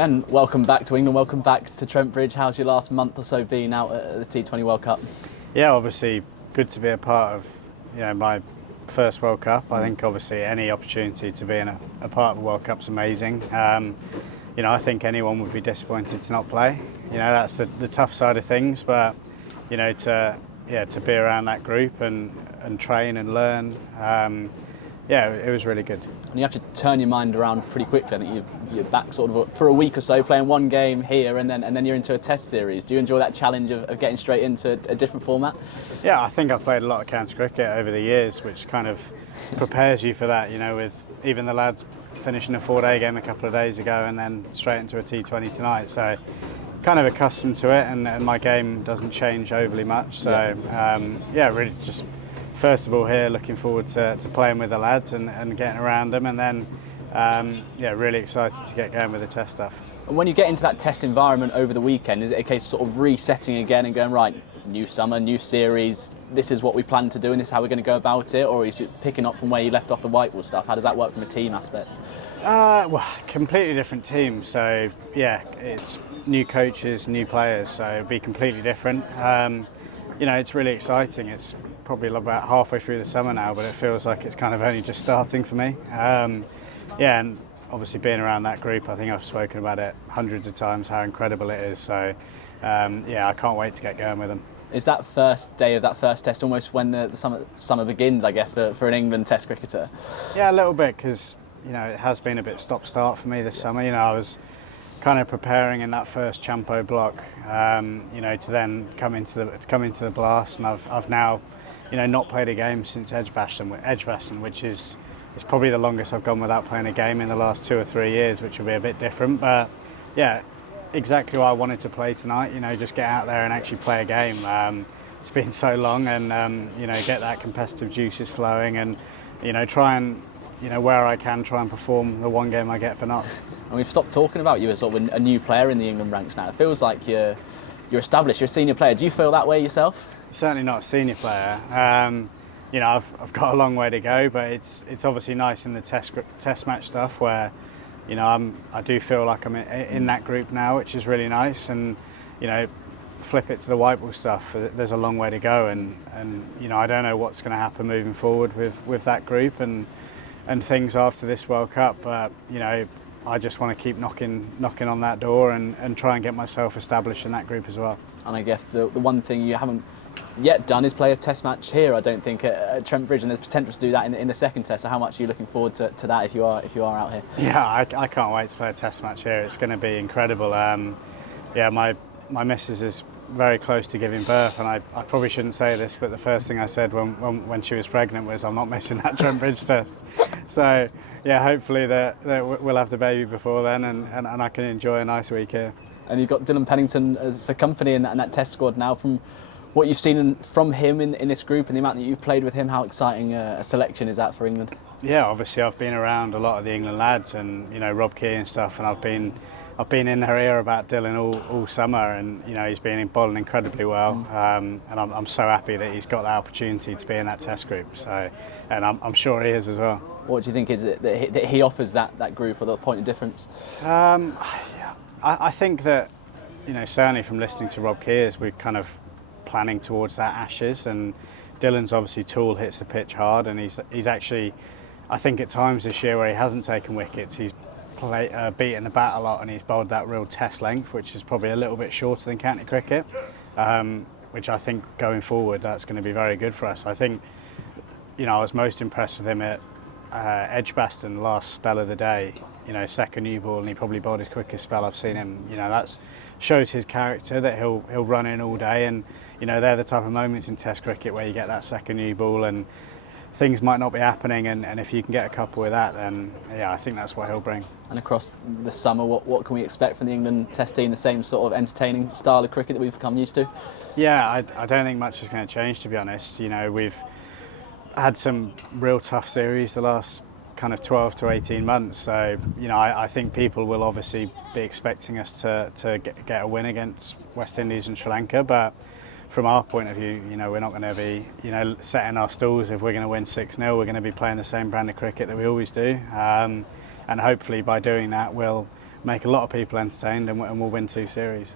Ben, welcome back to England, welcome back to Trent Bridge. How's your last month or so been out at the T20 World Cup? Yeah, obviously good to be a part of my first World Cup. I think obviously any opportunity to be in a part of the World Cup's amazing. I think anyone would be disappointed to not play. That's the tough side of things, but to be around that group and train and learn, it was really good. And you have to turn your mind around pretty quickly. I think you're back sort of for a week or so playing one game here and then you're into a test series. Do you enjoy that challenge of getting straight into a different format? Yeah, I think I've played a lot of county cricket over the years, which kind of prepares you for that, with even the lads finishing a 4-day game a couple of days ago and then straight into a T20 tonight. So kind of accustomed to it, and my game doesn't change overly much. So really just first of all here looking forward to playing with the lads and getting around them, and then really excited to get going with the test stuff. And when you get into that test environment over the weekend, is it a case of sort of resetting again and going, right, new summer, new series, this is what we plan to do and this is how we're going to go about it? Or is it picking up from where you left off the white ball stuff? How does that work from a team aspect? Well, completely different team. So yeah, it's new coaches, new players, so it'll be completely different. It's really exciting. It's probably about halfway through the summer now, but it feels like it's kind of only just starting for me. And obviously being around that group, I think I've spoken about it hundreds of times how incredible it is. So I can't wait to get going with them. Is that first day of that first test almost when the summer begins, I guess, for an England test cricketer? Yeah, a little bit, because it has been a bit stop-start for me this summer. I was kind of preparing in that first Champo block, to then come into the blast, and I've now, not played a game since Edgbaston, which is probably the longest I've gone without playing a game in the last 2 or 3 years, which will be a bit different. But yeah, exactly why I wanted to play tonight. Just get out there and actually play a game. It's been so long, and get that competitive juices flowing, and try and where I can try and perform the one game I get for Notts. And we've stopped talking about you as sort of a new player in the England ranks now. It feels like you're established, you're a senior player. Do you feel that way yourself? Certainly not a senior player. I've got a long way to go, but it's obviously nice in the test match stuff where I do feel like I'm in that group now, which is really nice. And flip it to the white ball stuff, there's a long way to go, and I don't know what's going to happen moving forward with that group and things after this World Cup, but I just want to keep knocking on that door and try and get myself established in that group as well. And I guess the one thing you haven't yet done is play a test match here, I don't think, at Trent Bridge, and there's potential to do that in the second test. So how much are you looking forward to that if you are out here? Yeah, I can't wait to play a test match here. It's going to be incredible. My missus is very close to giving birth, and I probably shouldn't say this, but the first thing I said when she was pregnant was, I'm not missing that Trent Bridge test. So yeah, hopefully that we'll have the baby before then, and I can enjoy a nice week here. And you've got Dillon Pennington for company in that test squad now. From what you've seen from him in this group and the amount that you've played with him, how exciting a selection is that for England? Yeah, obviously I've been around a lot of the England lads, and Rob Key and stuff, and I've been in her ear about Dillon all summer, and he's been bowling incredibly well, and I'm so happy that he's got the opportunity to be in that test group. So, and I'm sure he is as well. What do you think is it that he offers that group, or the point of difference? I think that certainly from listening to Rob Kears, we're kind of planning towards that Ashes, and Dillon's obviously tool hits the pitch hard, and he's actually, I think at times this year where he hasn't taken wickets, he's beaten the bat a lot, and he's bowled that real test length, which is probably a little bit shorter than county cricket, which I think going forward that's going to be very good for us. I think I was most impressed with him at Edgbaston last spell of the day, second new ball, and he probably bowled his quickest spell I've seen him. That shows his character, that he'll run in all day, and they're the type of moments in test cricket where you get that second new ball and things might not be happening, and if you can get a couple with that, then yeah, I think that's what he'll bring. And across the summer, what can we expect from the England test team? The same sort of entertaining style of cricket that we've become used to? Yeah, I don't think much is going to change, to be honest. We've had some real tough series the last kind of 12 to 18 months, so I think people will obviously be expecting us to get a win against West Indies and Sri Lanka, but from our point of view, we're not going to be, setting our stalls if we're going to win 6-0. We're going to be playing the same brand of cricket that we always do, and hopefully by doing that we'll make a lot of people entertained, and we'll win 2 series.